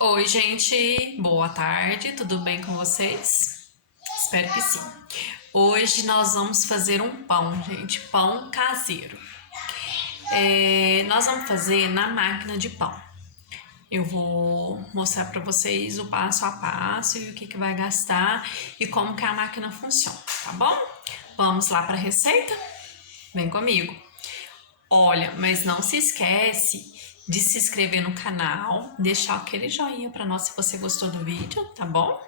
Oi, gente, boa tarde, tudo bem com vocês? Espero que sim. Hoje nós vamos fazer um pão, gente, pão caseiro. Nós vamos fazer na máquina de pão. Eu vou mostrar para vocês o passo a passo e o que vai gastar e como que a máquina funciona, tá bom? Vamos lá para a receita? Vem comigo. Olha, mas não se esquece de se inscrever no canal, deixar aquele joinha para nós se você gostou do vídeo, tá bom?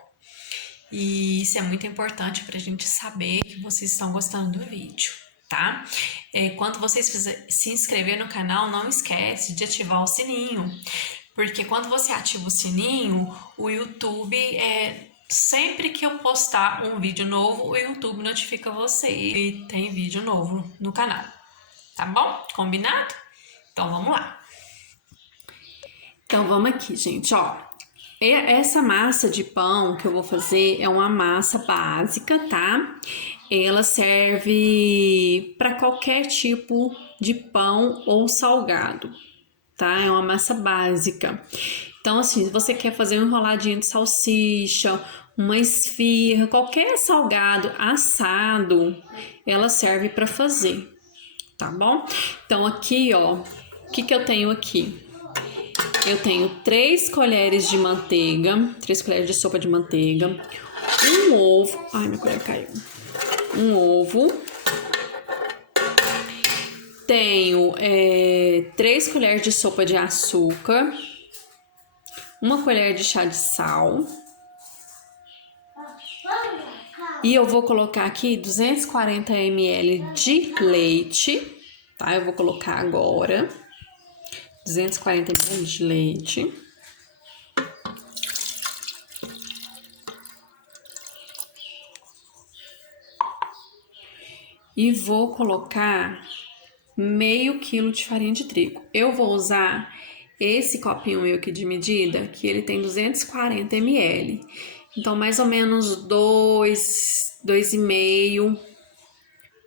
E isso é muito importante para a gente saber que vocês estão gostando do vídeo, tá? Quando vocês se inscrever no canal, não esquece de ativar o sininho, porque quando você ativa o sininho, o YouTube sempre que eu postar um vídeo novo, o YouTube notifica você e tem vídeo novo no canal, tá bom? Combinado? Então vamos lá. Então vamos aqui, gente, ó. Essa massa de pão que eu vou fazer é uma massa básica, tá? Ela serve para qualquer tipo de pão ou salgado, tá? É uma massa básica. Então, assim, se você quer fazer um enroladinho de salsicha, uma esfirra, qualquer salgado assado, ela serve para fazer, tá bom? Então, aqui, ó, o que eu tenho aqui? Eu tenho 3 colheres de manteiga, 3 colheres de sopa de manteiga, um ovo, ai minha colher caiu, um ovo, tenho 3 colheres de sopa de açúcar, uma colher de chá de sal, e eu vou colocar aqui 240 ml de leite, tá? Eu vou colocar agora 240 ml de leite. E vou colocar meio quilo de farinha de trigo. Eu vou usar esse copinho meu aqui de medida, que ele tem 240 ml. Então, mais ou menos 2,5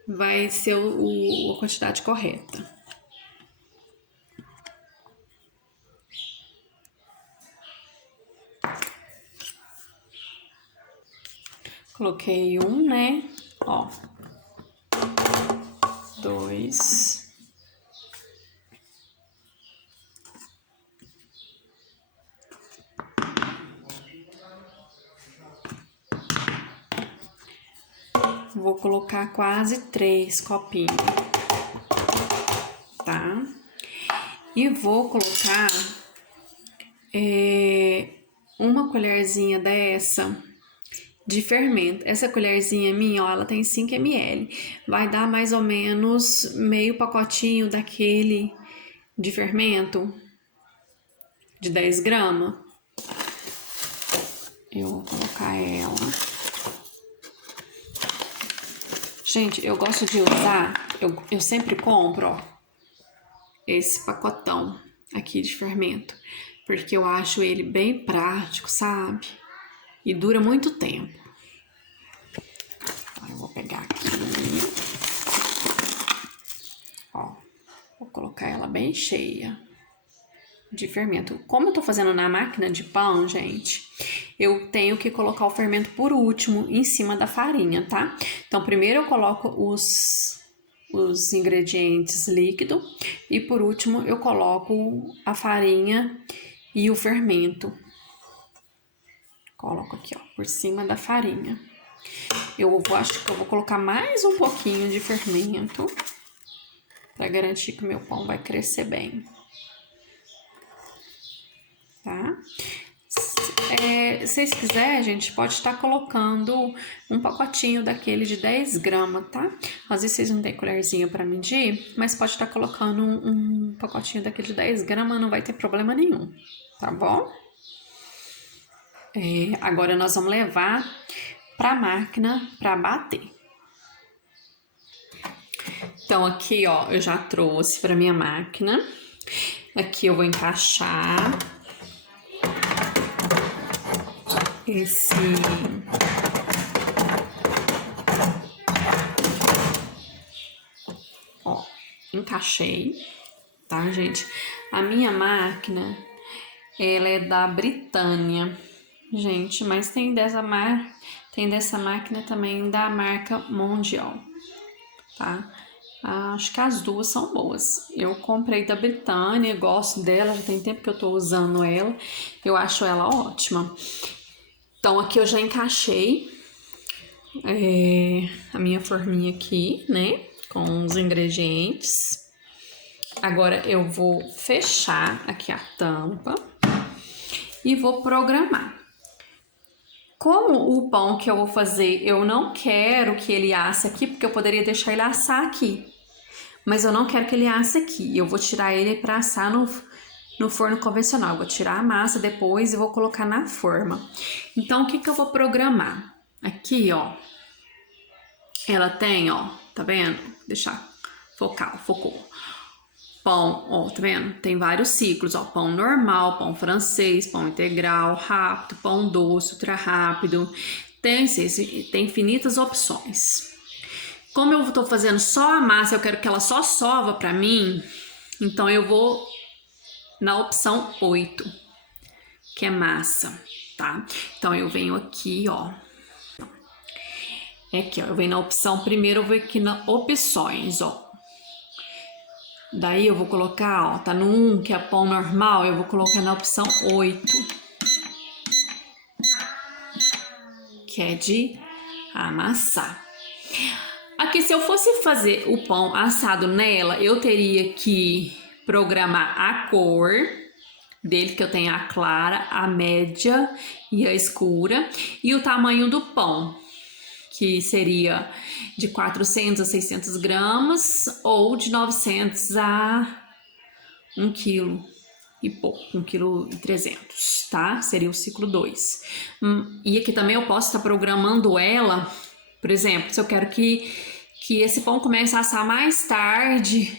vai ser a quantidade correta. Coloquei um, né? Ó. 2. Vou colocar quase 3 copinhos, tá? E vou colocar uma colherzinha dessa de fermento. Essa colherzinha minha, ó, ela tem 5 ml. Vai dar mais ou menos meio pacotinho daquele de fermento de 10 gramas. Eu vou colocar ela. Gente, eu gosto de usar, eu sempre compro, ó, esse pacotão aqui de fermento, porque eu acho ele bem prático, sabe? E dura muito tempo. Então, eu vou pegar aqui, ó, vou colocar ela bem cheia de fermento. Como eu tô fazendo na máquina de pão, gente, eu tenho que colocar o fermento por último em cima da farinha, tá? Então, primeiro eu coloco os ingredientes líquidos e por último eu coloco a farinha e o fermento. Coloco aqui, ó, por cima da farinha. Acho que eu vou colocar mais um pouquinho de fermento para garantir que o meu pão vai crescer bem. Tá? Se vocês quiserem, gente, pode estar colocando um pacotinho daquele de 10 gramas, tá? Às vezes vocês não têm colherzinha para medir, mas pode estar colocando um pacotinho daquele de 10 gramas, não vai ter problema nenhum, tá bom? Agora nós vamos levar para a máquina para bater. Então aqui, ó, eu já trouxe para minha máquina. Aqui eu vou encaixar esse ó, encaixei, tá, gente? A minha máquina, Ela é da Britânia, gente, mas tem dessa máquina também da marca Mondial, tá? Acho que as duas são boas. Eu comprei da Britânia, gosto dela, já tem tempo que eu tô usando ela. Eu acho ela ótima. Então aqui eu já encaixei a minha forminha aqui, né? Com os ingredientes. Agora eu vou fechar aqui a tampa e vou programar. Como o pão que eu vou fazer, eu não quero que ele asse aqui, porque eu poderia deixar ele assar aqui. Mas eu não quero que ele asse aqui. Eu vou tirar ele para assar no forno convencional. Eu vou tirar a massa depois e vou colocar na forma. Então, o que eu vou programar? Aqui, ó. Ela tem, ó, tá vendo? Deixar focar, focou. Pão, ó, tá vendo? Tem vários ciclos, ó. Pão normal, pão francês, pão integral, rápido, pão doce, ultra rápido. Tem infinitas opções. Como eu tô fazendo só a massa, eu quero que ela só sova pra mim, então eu vou na opção 8, que é massa, tá? Então eu venho aqui, ó. Aqui, ó, eu venho na opção, primeiro eu vou aqui na opções, ó. Daí eu vou colocar, ó, tá no 1, que é pão normal, eu vou colocar na opção 8, que é de amassar. Aqui, se eu fosse fazer o pão assado nela, eu teria que programar a cor dele, que eu tenho a clara, a média e a escura, e o tamanho do pão, que seria de 400 a 600 gramas ou de 900 a 1 quilo e pouco, 1,3 kg, tá? Seria o ciclo 2. E aqui também eu posso estar programando ela, por exemplo, se eu quero que esse pão comece a assar mais tarde,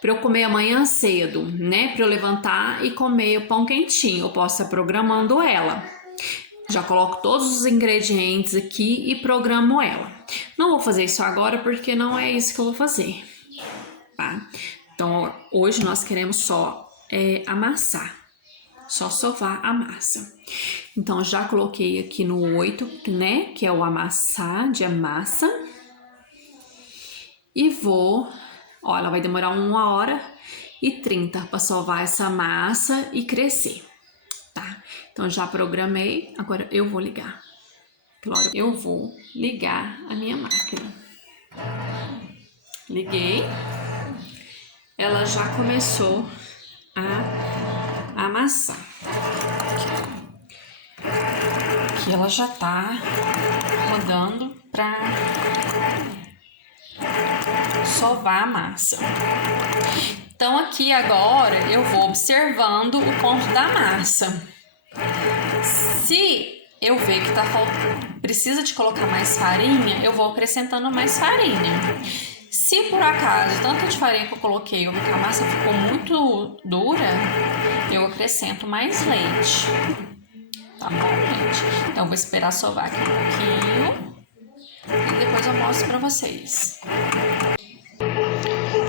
para eu comer amanhã cedo, né? Para eu levantar e comer o pão quentinho, eu posso estar programando ela. Já coloco todos os ingredientes aqui e programo ela. Não vou fazer isso agora porque não é isso que eu vou fazer, tá? Então, hoje nós queremos só amassar, só sovar a massa. Então, já coloquei aqui no 8, né? Que é o amassar de massa. E vou, ó, ela vai demorar 1h30 para sovar essa massa e crescer, tá? Então, já programei, agora eu vou ligar. Claro, eu vou ligar a minha máquina. Liguei. Ela já começou a amassar. Aqui ela já tá rodando para sovar a massa. Então aqui agora eu vou observando o ponto da massa. Se eu ver que precisa de colocar mais farinha, eu vou acrescentando mais farinha. Se por acaso tanta de farinha que eu coloquei, eu ver que a massa ficou muito dura, eu acrescento mais leite. Tá bom, gente? Então eu vou esperar sovar aqui um pouquinho e depois eu mostro pra vocês.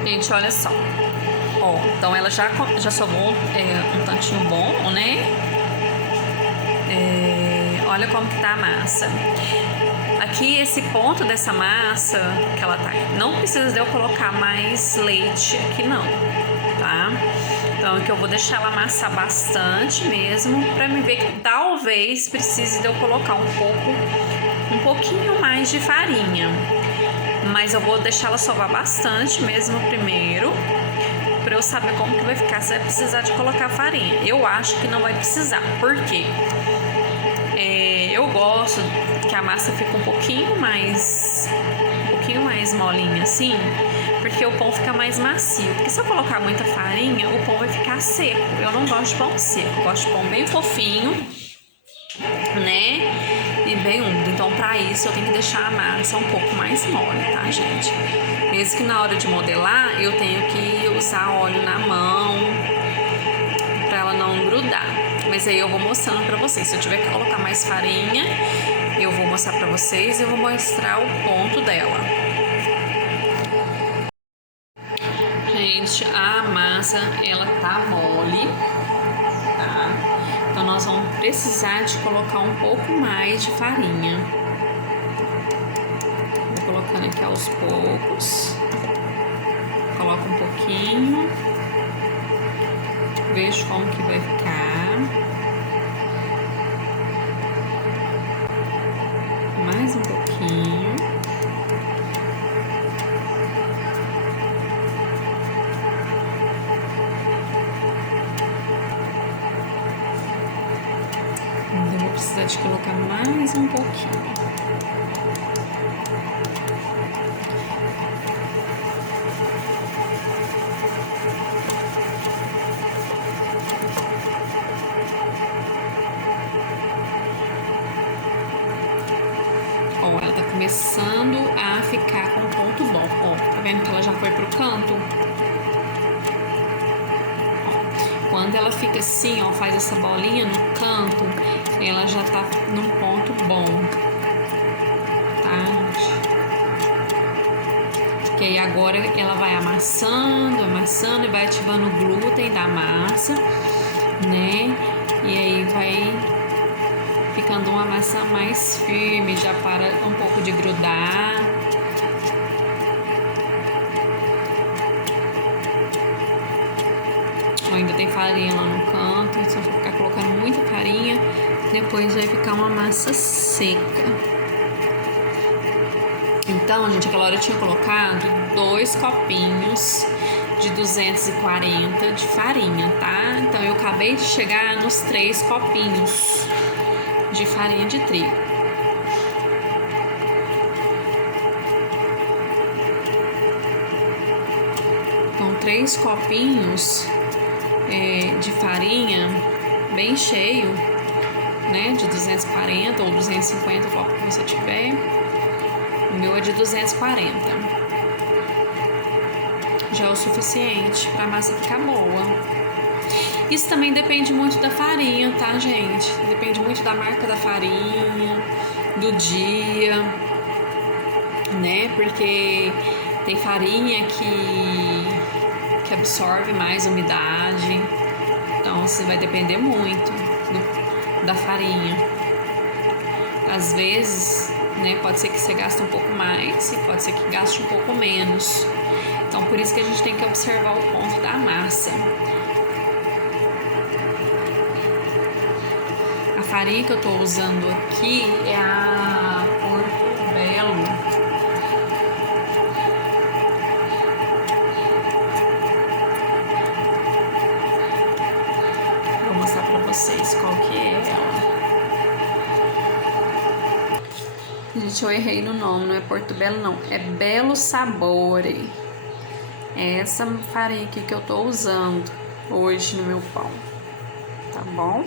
Gente, olha só. Ó, então ela já sovou um tantinho bom, né? Olha como que tá a massa. Aqui, esse ponto dessa massa que ela tá, não precisa de eu colocar mais leite aqui não, tá? Então aqui eu vou deixar ela amassar bastante mesmo, pra me ver que talvez precise de eu colocar um pouquinho mais de farinha. Mas eu vou deixar ela sovar bastante mesmo primeiro, pra eu saber como que vai ficar, se vai precisar de colocar farinha. Eu acho que não vai precisar, por quê? Eu gosto que a massa fique um pouquinho mais molinha assim, porque o pão fica mais macio. Porque se eu colocar muita farinha, o pão vai ficar seco. Eu não gosto de pão seco, eu gosto de pão bem fofinho, né? E bem úmido. Então, para isso, eu tenho que deixar a massa um pouco mais mole, tá, gente? Mesmo que na hora de modelar, eu tenho que usar óleo na mão para ela não grudar. Mas aí eu vou mostrando pra vocês. Se eu tiver que colocar mais farinha, eu vou mostrar pra vocês e eu vou mostrar o ponto dela. Gente, a massa, ela tá mole, tá? nós vamos precisar de colocar um pouco mais de farinha. Vou colocando aqui aos poucos. Coloco um pouquinho. Vejo como que vai ficar. Mais um pouquinho. Eu vou precisar de colocar mais um pouquinho. Ó, ela tá começando a ficar com um ponto bom. Ó, tá vendo que ela já foi pro canto? Ó, quando ela fica assim, ó, faz essa bolinha no canto, ela já tá num ponto bom, tá? Que aí agora ela vai amassando, amassando e vai ativando o glúten da massa, né? E aí vai ficando uma massa mais firme, já para um pouco de grudar. Ainda tem farinha lá no canto, se eu ficar colocando muita farinha, depois vai ficar uma massa seca. Então, gente, aquela hora eu tinha colocado 2 copinhos de 240 de farinha, tá? Então, eu acabei de chegar nos 3 copinhos de farinha de trigo. Então, 3 copinhos de farinha bem cheio, né? De 240 ou 250, o copo que você tiver. O meu é de 240. Já é o suficiente para a massa ficar boa. Isso também depende muito da farinha, tá, gente? Depende muito da marca da farinha, do dia, né? Porque tem farinha que absorve mais umidade. Então, isso vai depender muito da farinha. Às vezes, né, pode ser que você gaste um pouco mais e pode ser que gaste um pouco menos. Então, por isso que a gente tem que observar o ponto da massa. A farinha que eu tô usando aqui é a Porto Belo. Vou mostrar pra vocês qual que é ela. Gente, eu errei no nome, não é Porto Belo não, é Belo Sabore. É essa farinha aqui que eu tô usando hoje no meu pão, tá bom?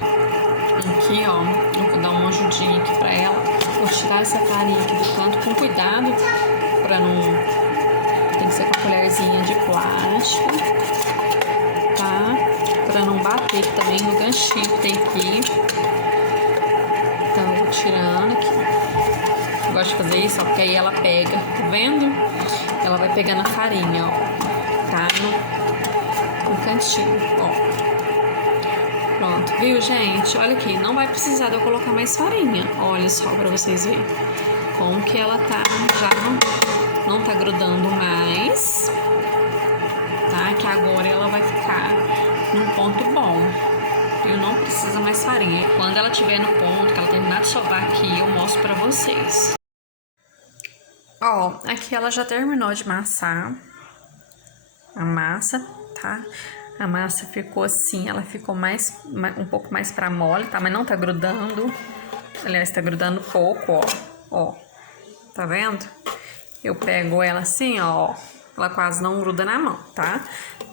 Aqui, ó, eu vou dar uma ajudinha aqui pra ela. Vou tirar essa farinha aqui do canto com cuidado, pra não... Tem que ser com a colherzinha de plástico, tá? Pra não bater também no ganchinho que tem aqui. Então, eu vou tirando aqui. Eu gosto de fazer isso, ó, porque aí ela pega, tá vendo? Ela vai pegando a farinha, ó, tá? No cantinho, ó. Pronto, viu, gente? Olha aqui, não vai precisar de eu colocar mais farinha. Olha só pra vocês verem como que ela tá, já não tá grudando mais, tá? Que agora ela vai ficar num ponto bom. Eu não precisa mais farinha. Quando ela estiver no ponto, que ela terminar de sovar aqui, eu mostro pra vocês. Ó, aqui ela já terminou de amassar a massa, tá? A massa ficou assim, ela ficou um pouco mais pra mole, tá? Mas não tá grudando. Aliás, tá grudando pouco, ó. Ó, tá vendo? Eu pego ela assim, ó. Ela quase não gruda na mão, tá?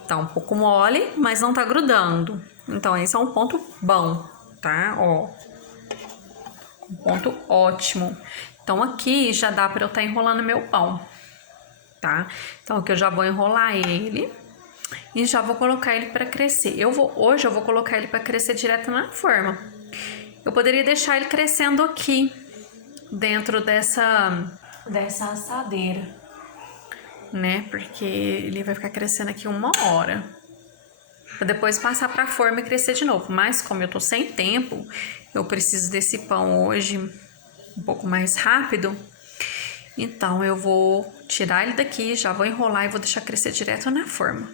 Tá um pouco mole, mas não tá grudando. Então, esse é um ponto bom, tá? Ó. Um ponto ótimo. Então, aqui já dá pra eu estar enrolando meu pão, tá? Então, aqui eu já vou enrolar ele e já vou colocar ele pra crescer. Hoje eu vou colocar ele pra crescer direto na forma. Eu poderia deixar ele crescendo aqui, dentro dessa assadeira, né? Porque ele vai ficar crescendo aqui 1 hora. para depois passar para a forma e crescer de novo. Mas como eu tô sem tempo, eu preciso desse pão hoje um pouco mais rápido. Então eu vou tirar ele daqui, já vou enrolar e vou deixar crescer direto na forma.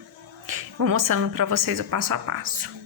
Vou mostrando para vocês o passo a passo.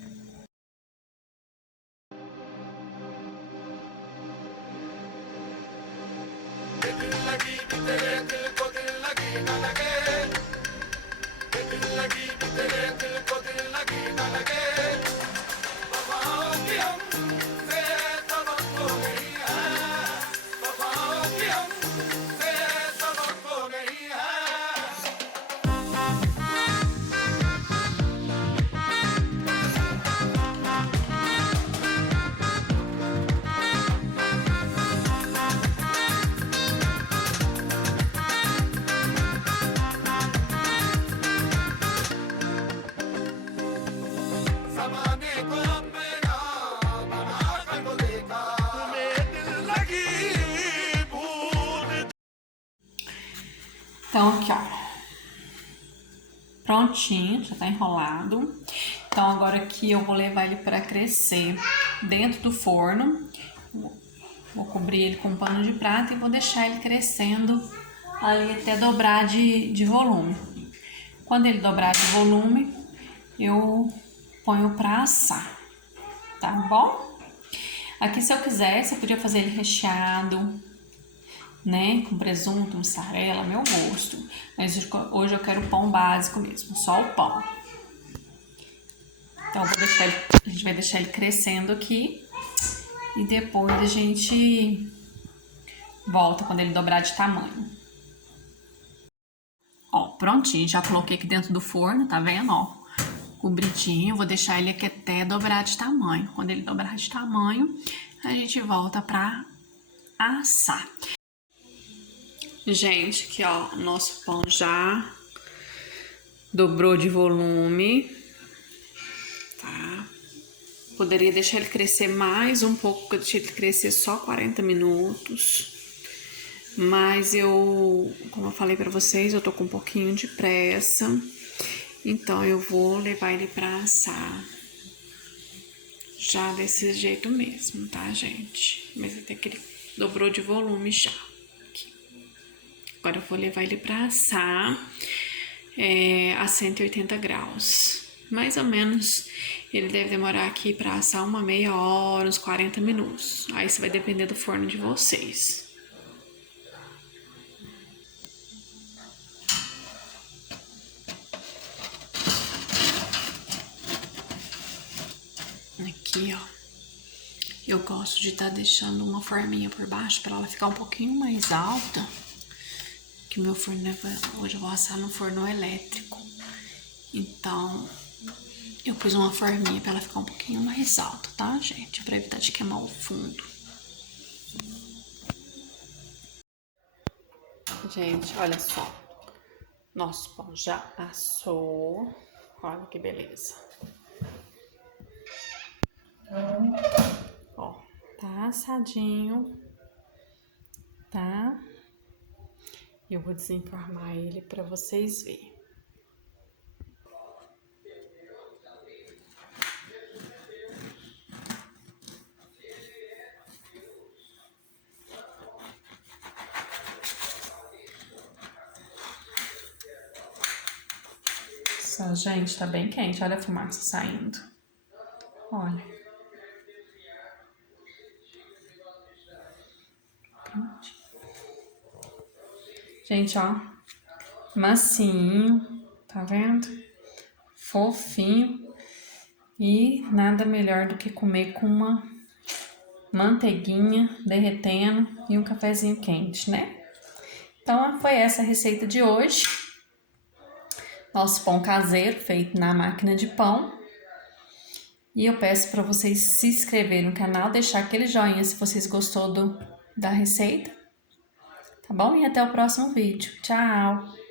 Então aqui, ó, prontinho, já tá enrolado. Então agora aqui eu vou levar ele para crescer dentro do forno. Vou cobrir ele com um pano de prata e vou deixar ele crescendo ali até dobrar de volume. Quando ele dobrar de volume, eu ponho para assar, tá bom? Aqui, se eu quisesse, eu podia fazer ele recheado, né, com presunto, mussarela, meu gosto. Mas hoje eu quero pão básico mesmo, só o pão. Então a gente vai deixar ele crescendo aqui e depois a gente volta quando ele dobrar de tamanho. Ó, prontinho, já coloquei aqui dentro do forno, tá vendo, ó? Cobridinho, vou deixar ele aqui até dobrar de tamanho. Quando ele dobrar de tamanho, a gente volta pra assar. Gente, aqui ó, nosso pão já dobrou de volume, tá? Poderia deixar ele crescer mais um pouco, porque eu deixei ele crescer só 40 minutos. Mas como eu falei pra vocês, eu tô com um pouquinho de pressa. Então eu vou levar ele pra assar já desse jeito mesmo, tá, gente? Mas até que ele dobrou de volume já. Agora eu vou levar ele para assar a 180 graus. Mais ou menos, ele deve demorar aqui para assar uma meia hora, uns 40 minutos. Aí isso vai depender do forno de vocês. Aqui, ó. Eu gosto de estar deixando uma forminha por baixo para ela ficar um pouquinho mais alta. Que meu forno hoje eu vou assar no forno elétrico, então eu pus uma forminha para ela ficar um pouquinho mais alta, tá, gente? Para evitar de queimar o fundo. Gente, olha só, nosso pão já assou, olha que beleza. Ó, tá assadinho, tá? Eu vou desenformar ele para vocês verem. Só, gente, tá bem quente, olha a fumaça saindo. Olha. Pronto. Gente, ó, massinho, tá vendo? Fofinho. E nada melhor do que comer com uma manteiguinha derretendo e um cafezinho quente, né? Então, foi essa a receita de hoje. Nosso pão caseiro, feito na máquina de pão. E eu peço para vocês se inscreverem no canal, deixar aquele joinha se vocês gostou da receita. Tá bom? E até o próximo vídeo. Tchau!